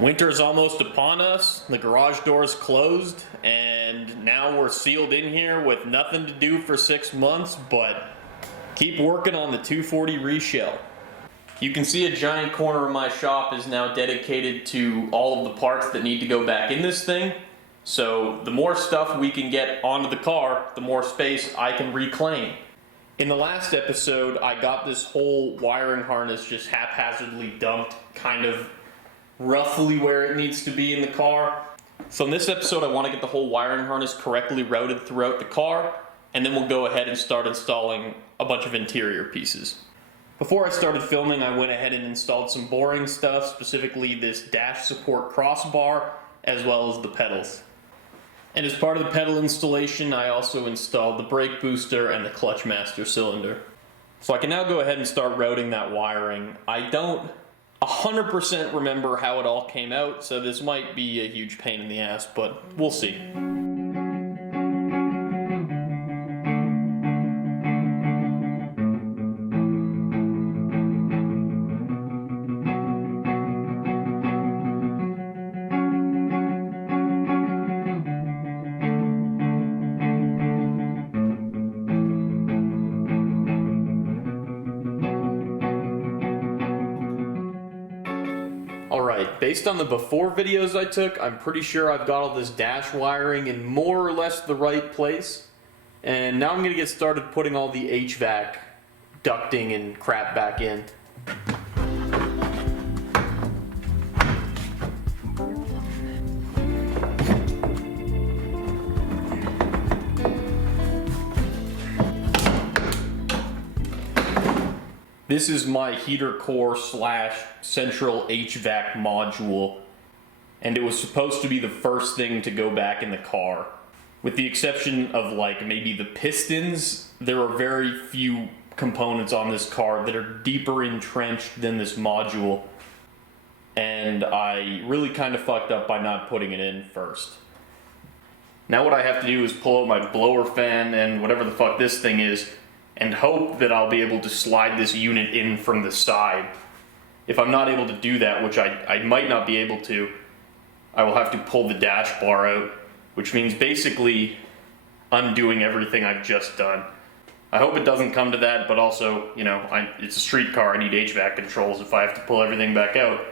Winter's almost upon us, the garage door's closed, and now we're sealed in here with nothing to do for 6 months but keep working on the 240 reshell. You can see a giant corner of my shop is now dedicated to all of the parts that need to go back in this thing. So the more stuff we can get onto the car, the more space I can reclaim. In the last episode, I got this whole wiring harness just haphazardly dumped, kind of roughly where it needs to be in the car. So in this episode, I want to get the whole wiring harness correctly routed throughout the car, and then we'll go ahead and start installing a bunch of interior pieces. Before I started filming, I went ahead and installed some boring stuff, specifically this dash support crossbar, as well as the pedals. And as part of the pedal installation, I also installed the brake booster and the clutch master cylinder. So I can now go ahead and start routing that wiring. I don't 100% remember how it all came out, so this might be a huge pain in the ass, but we'll see. Alright, based on the before videos I took, I'm pretty sure I've got all this dash wiring in more or less the right place. And now I'm going to get started putting all the HVAC ducting and crap back in. This is my heater core slash central HVAC module, and it was supposed to be the first thing to go back in the car. With the exception of like maybe the pistons, there are very few components on this car that are deeper entrenched than this module, and I really kind of fucked up by not putting it in first. Now what I have to do is pull out my blower fan and whatever the fuck this thing is, and hope that I'll be able to slide this unit in from the side. If I'm not able to do that, which I might not be able to, I will have to pull the dash bar out, which means basically undoing everything I've just done. I hope it doesn't come to that, but also, you know, it's a street car, I need HVAC controls. If I have to pull everything back out,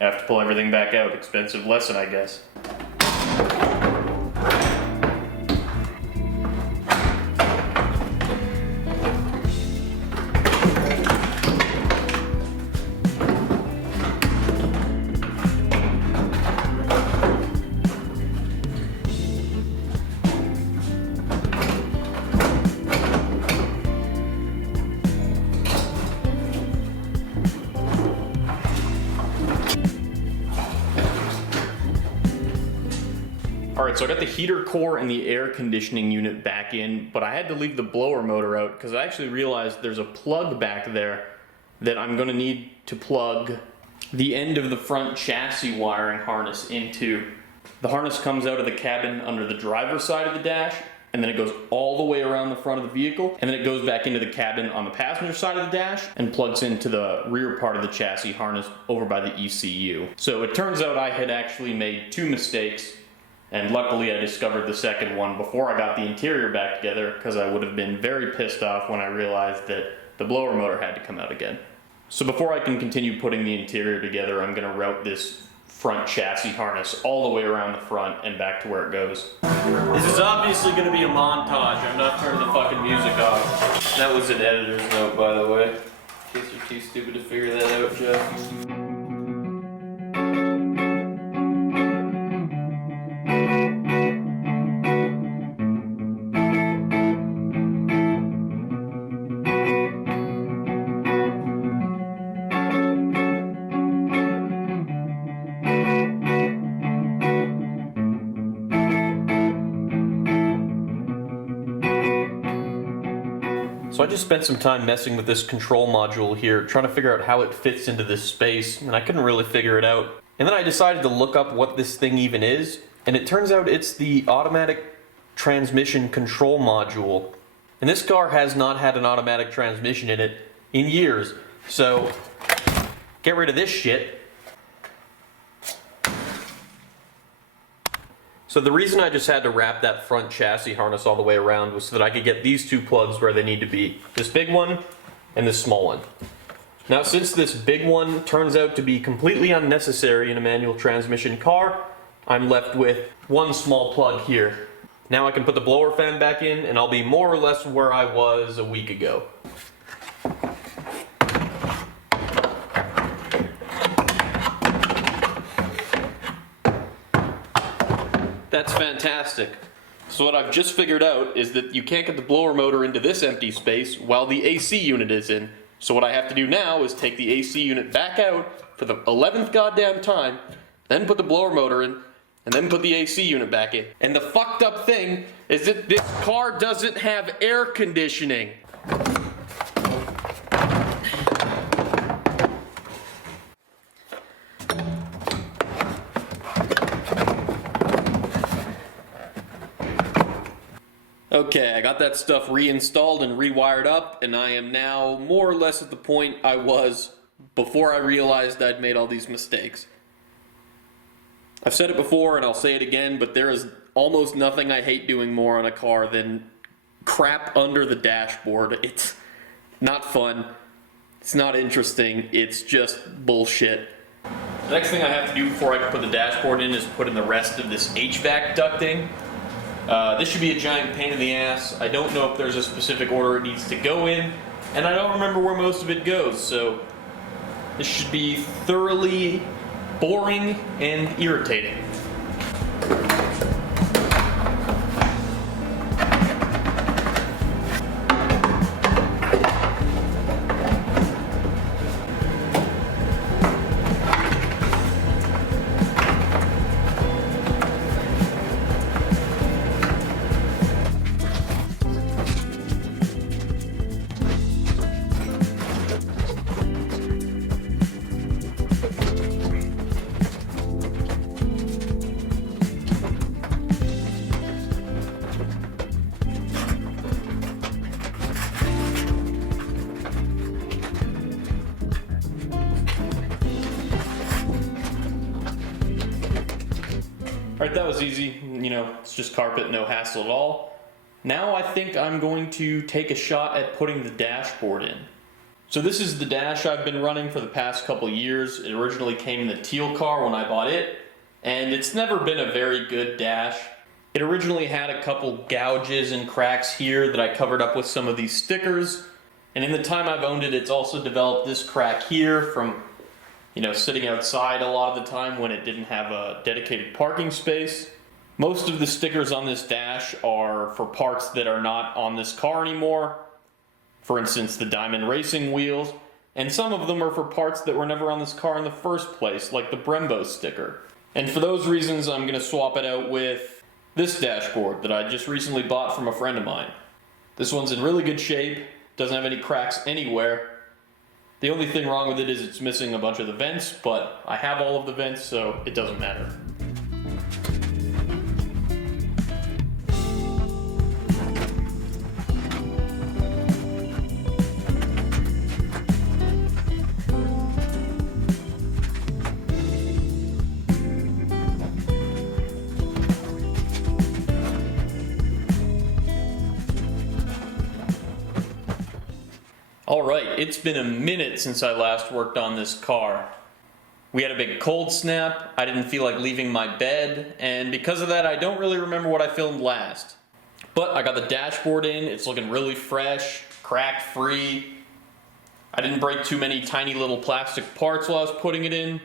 I have to pull everything back out. Expensive lesson, I guess. Alright, so I got the heater core and the air conditioning unit back in, but I had to leave the blower motor out because I actually realized there's a plug back there that I'm going to need to plug the end of the front chassis wiring harness into. The harness comes out of the cabin under the driver's side of the dash, and then it goes all the way around the front of the vehicle, and then it goes back into the cabin on the passenger side of the dash and plugs into the rear part of the chassis harness over by the ECU. So it turns out I had actually made 2 mistakes. And luckily I discovered the second one before I got the interior back together, because I would have been very pissed off when I realized that the blower motor had to come out again. So before I can continue putting the interior together, I'm going to route this front chassis harness all the way around the front and back to where it goes. This is obviously going to be a montage. I'm not turning the fucking music off. That was an editor's note, by the way. In case you're too stupid to figure that out, Jeff. So I just spent some time messing with this control module here, trying to figure out how it fits into this space, and I couldn't really figure it out. And then I decided to look up what this thing even is, and it turns out it's the automatic transmission control module. And this car has not had an automatic transmission in it in years, so get rid of this shit. So the reason I just had to wrap that front chassis harness all the way around was so that I could get these two plugs where they need to be. This big one and this small one. Now since this big one turns out to be completely unnecessary in a manual transmission car, I'm left with one small plug here. Now I can put the blower fan back in and I'll be more or less where I was a week ago. That's fantastic. So what I've just figured out is that you can't get the blower motor into this empty space while the AC unit is in. So what I have to do now is take the AC unit back out for the 11th goddamn time, then put the blower motor in, and then put the AC unit back in. And the fucked up thing is that this car doesn't have air conditioning. Okay, I got that stuff reinstalled and rewired up, and I am now more or less at the point I was before I realized I'd made all these mistakes. I've said it before and I'll say it again, but there is almost nothing I hate doing more on a car than crap under the dashboard. It's not fun, it's not interesting, it's just bullshit. The next thing I have to do before I can put the dashboard in is put in the rest of this HVAC ducting. This should be a giant pain in the ass. I don't know if there's a specific order it needs to go in, and I don't remember where most of it goes, so this should be thoroughly boring and irritating. Alright, that was easy. You know, it's just carpet, no hassle at all. Now I think I'm going to take a shot at putting the dashboard in. So this is the dash I've been running for the past couple years. It originally came in the teal car when I bought it, and it's never been a very good dash. It originally had a couple gouges and cracks here that I covered up with some of these stickers, and in the time I've owned it, it's also developed this crack here from, you know, sitting outside a lot of the time when it didn't have a dedicated parking space. Most of the stickers on this dash are for parts that are not on this car anymore. For instance, the diamond racing wheels, and some of them are for parts that were never on this car in the first place, like the Brembo sticker. And for those reasons, I'm going to swap it out with this dashboard that I just recently bought from a friend of mine. This one's in really good shape, doesn't have any cracks anywhere. The only thing wrong with it is it's missing a bunch of the vents, but I have all of the vents, so it doesn't matter. Alright, it's been a minute since I last worked on this car. We had a big cold snap, I didn't feel like leaving my bed, and because of that I don't really remember what I filmed last. But I got the dashboard in, it's looking really fresh, crack free. I didn't break too many tiny little plastic parts while I was putting it in.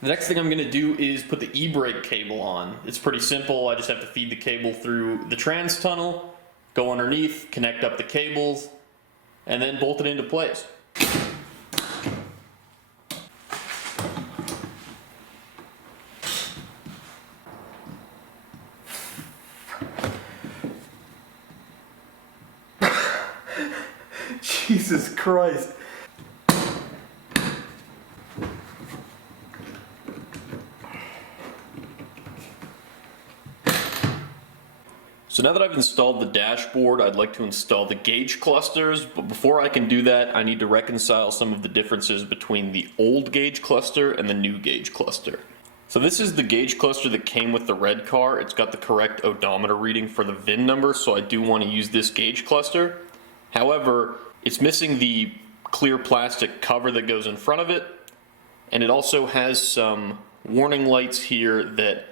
The next thing I'm going to do is put the e-brake cable on. It's pretty simple, I just have to feed the cable through the trans tunnel, go underneath, connect up the cables, and then bolt it into place. Jesus Christ. So now that I've installed the dashboard, I'd like to install the gauge clusters, but before I can do that, I need to reconcile some of the differences between the old gauge cluster and the new gauge cluster. So this is the gauge cluster that came with the red car. It's got the correct odometer reading for the VIN number, so I do want to use this gauge cluster. However, it's missing the clear plastic cover that goes in front of it, and it also has some warning lights here that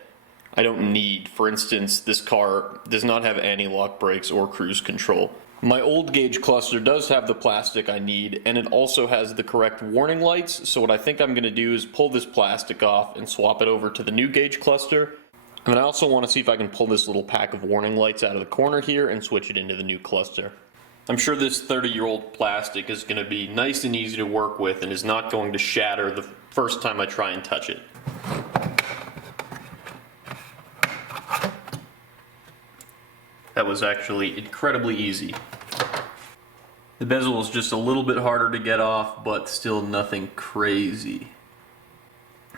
I don't need. For instance, this car does not have anti-lock brakes or cruise control. My old gauge cluster does have the plastic I need, and it also has the correct warning lights, so what I think I'm going to do is pull this plastic off and swap it over to the new gauge cluster. And I also want to see if I can pull this little pack of warning lights out of the corner here and switch it into the new cluster. I'm sure this 30-year-old plastic is going to be nice and easy to work with and is not going to shatter the first time I try and touch it. That was actually incredibly easy. The bezel is just a little bit harder to get off, but still nothing crazy.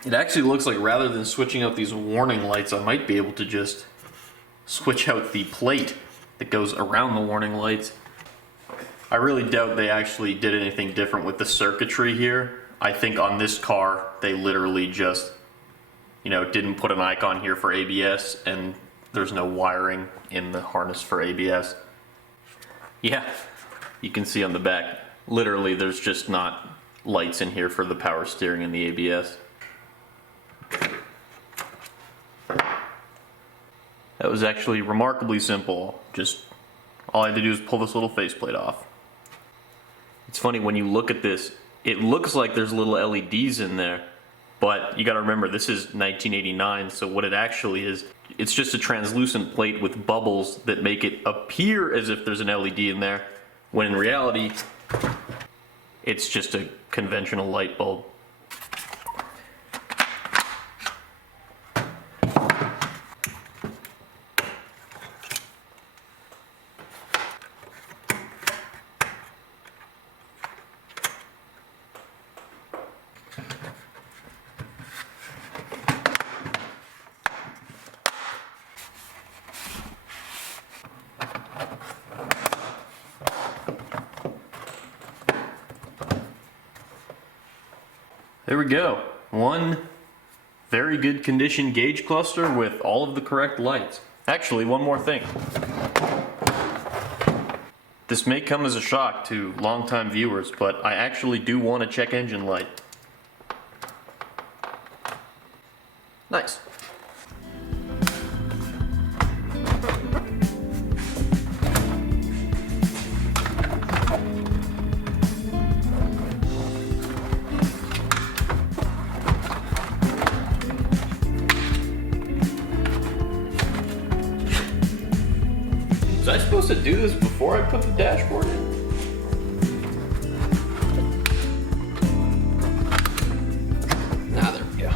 It actually looks like rather than switching out these warning lights, I might be able to just switch out the plate that goes around the warning lights. I really doubt they actually did anything different with the circuitry here. I think on this car, they literally just, didn't put an icon here for ABS, and there's no wiring in the harness for ABS. Yeah, you can see on the back, literally there's just not lights in here for the power steering and the ABS. That was actually remarkably simple. Just all I had to do is pull this little faceplate off. It's funny, when you look at this, it looks like there's little LEDs in there, but you gotta remember this is 1989, so what it actually is, it's just a translucent plate with bubbles that make it appear as if there's an LED in there, when in reality, it's just a conventional light bulb. There we go. One very good condition gauge cluster with all of the correct lights. Actually, one more thing. This may come as a shock to longtime viewers, but I actually do want a check engine light. Nice. Was I supposed to do this before I put the dashboard in? Ah, there we go.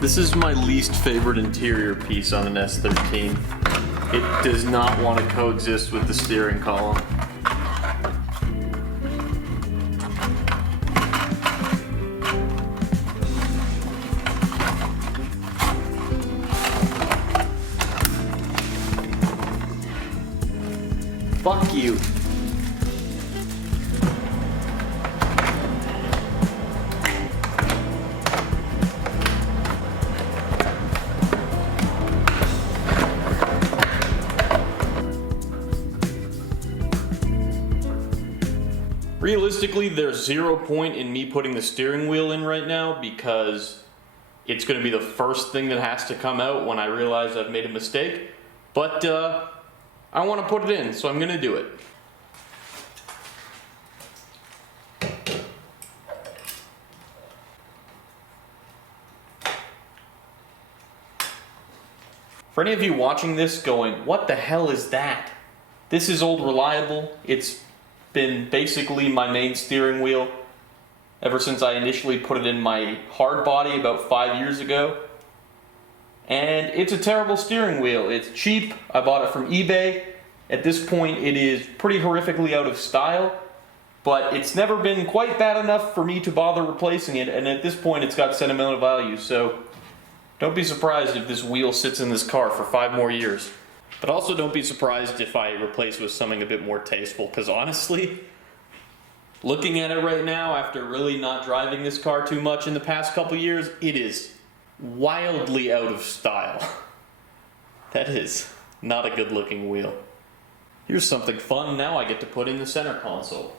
This is my least favorite interior piece on an S13. It does not want to coexist with the steering column. Fuck you. Realistically, there's 0 point in me putting the steering wheel in right now because it's going to be the first thing that has to come out when I realize I've made a mistake. But I want to put it in, so I'm going to do it. For any of you watching this going, what the hell is that? This is old reliable. It's been basically my main steering wheel ever since I initially put it in my hard body about 5 years ago. And it's a terrible steering wheel. It's cheap. I bought it from eBay. At this point, it is pretty horrifically out of style, but it's never been quite bad enough for me to bother replacing it, and at this point it's got sentimental value, so don't be surprised if this wheel sits in this car for 5 more years. But also don't be surprised if I replace with something a bit more tasteful, because honestly, looking at it right now, after really not driving this car too much in the past couple years, it is wildly out of style. That is not a good looking wheel. Here's something fun now I get to put in the center console.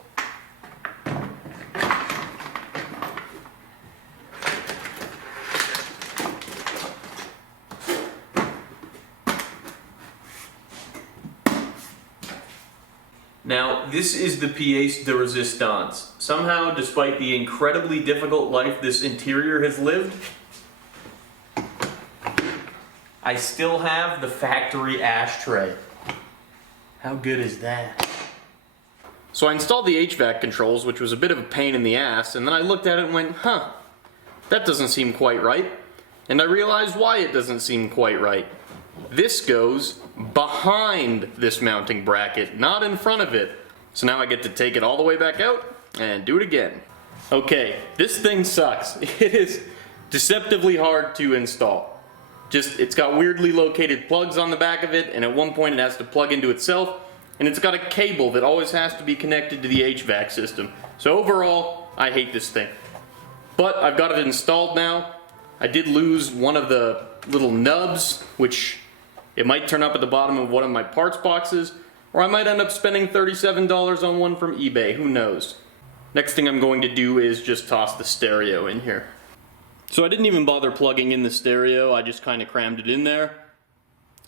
Now, this is the pièce de résistance. Somehow, despite the incredibly difficult life this interior has lived, I still have the factory ashtray. How good is that? So I installed the HVAC controls, which was a bit of a pain in the ass, and then I looked at it and went, that doesn't seem quite right. And I realized why it doesn't seem quite right. This goes behind this mounting bracket, not in front of it. So now I get to take it all the way back out and do it again. Okay, this thing sucks. It is deceptively hard to install. It's got weirdly located plugs on the back of it, and at one point it has to plug into itself, and it's got a cable that always has to be connected to the HVAC system. So overall, I hate this thing. But I've got it installed now. I did lose one of the little nubs, which it might turn up at the bottom of one of my parts boxes, or I might end up spending $37 on one from eBay, who knows. Next thing I'm going to do is just toss the stereo in here. So I didn't even bother plugging in the stereo, I just kind of crammed it in there.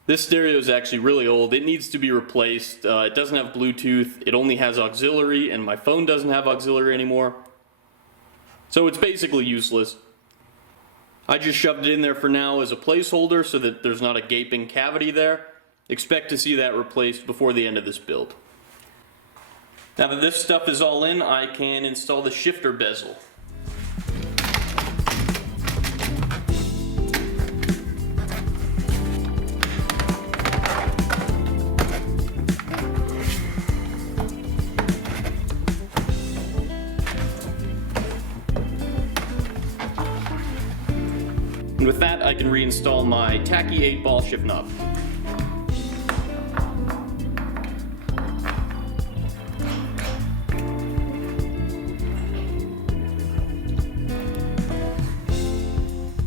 This stereo is actually really old, it needs to be replaced. It doesn't have Bluetooth, it only has auxiliary, and my phone doesn't have auxiliary anymore. So it's basically useless. I just shoved it in there for now as a placeholder so that there's not a gaping cavity there. Expect to see that replaced before the end of this build. Now that this stuff is all in, I can install the shifter bezel. And with that, I can reinstall my tacky 8-ball shift knob.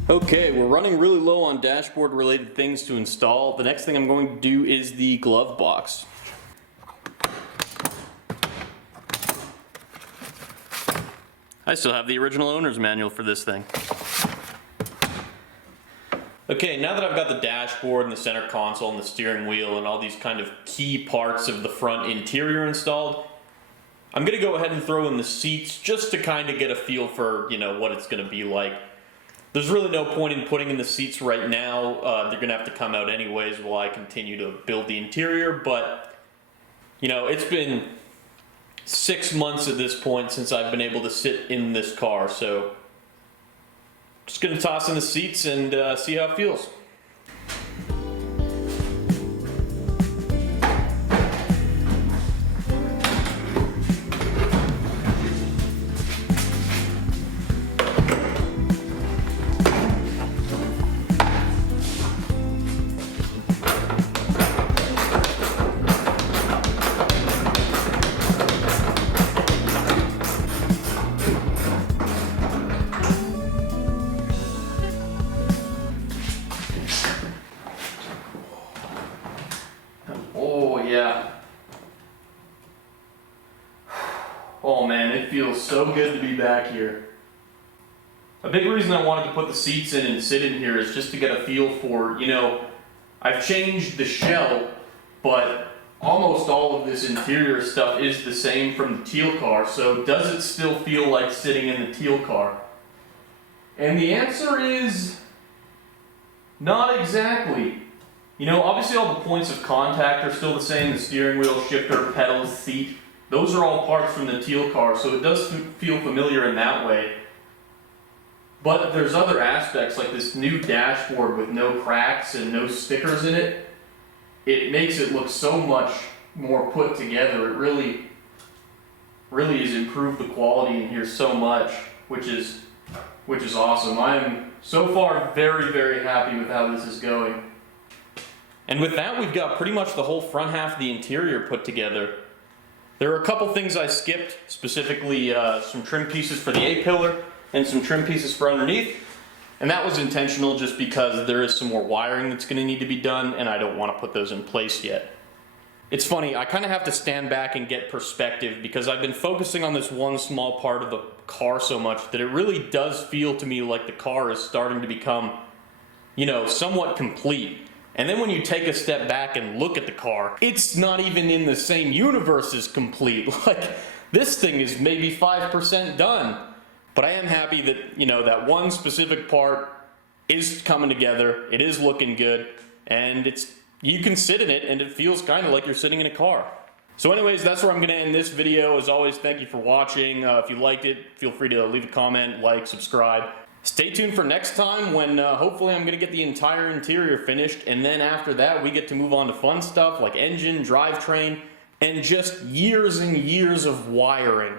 Okay, we're running really low on dashboard related things to install. The next thing I'm going to do is the glove box. I still have the original owner's manual for this thing. Okay, now that I've got the dashboard and the center console and the steering wheel and all these kind of key parts of the front interior installed, I'm going to go ahead and throw in the seats just to kind of get a feel for, what it's going to be like. There's really no point in putting in the seats right now. They're going to have to come out anyways while I continue to build the interior, but, it's been 6 months at this point since I've been able to sit in this car, so just going to toss in the seats and see how it feels. Yeah. Oh man, it feels so good to be back here. A big reason I wanted to put the seats in and sit in here is just to get a feel for, I've changed the shell, but almost all of this interior stuff is the same from the teal car, so does it still feel like sitting in the teal car? And the answer is not exactly. Obviously all the points of contact are still the same, the steering wheel, shifter, pedals, seat. Those are all parts from the teal car, so it does feel familiar in that way. But there's other aspects, like this new dashboard with no cracks and no stickers in it. It makes it look so much more put together. It really has improved the quality in here so much, which is awesome. I'm so far very, very happy with how this is going. And with that, we've got pretty much the whole front half of the interior put together. There are a couple things I skipped, specifically some trim pieces for the A-pillar and some trim pieces for underneath. And that was intentional just because there is some more wiring that's going to need to be done, and I don't want to put those in place yet. It's funny, I kind of have to stand back and get perspective because I've been focusing on this one small part of the car so much that it really does feel to me like the car is starting to become, you know, somewhat complete. And then when you take a step back and look at the car, it's not even in the same universe as complete. Like, this thing is maybe 5% done. But I am happy that, you know, that one specific part is coming together, it is looking good, and you can sit in it and it feels kind of like you're sitting in a car. So anyways, that's where I'm going to end this video. As always, thank you for watching. If you liked it, feel free to leave a comment, like, subscribe. Stay tuned for next time when hopefully I'm going to get the entire interior finished, and then after that we get to move on to fun stuff like engine, drivetrain, and just years and years of wiring.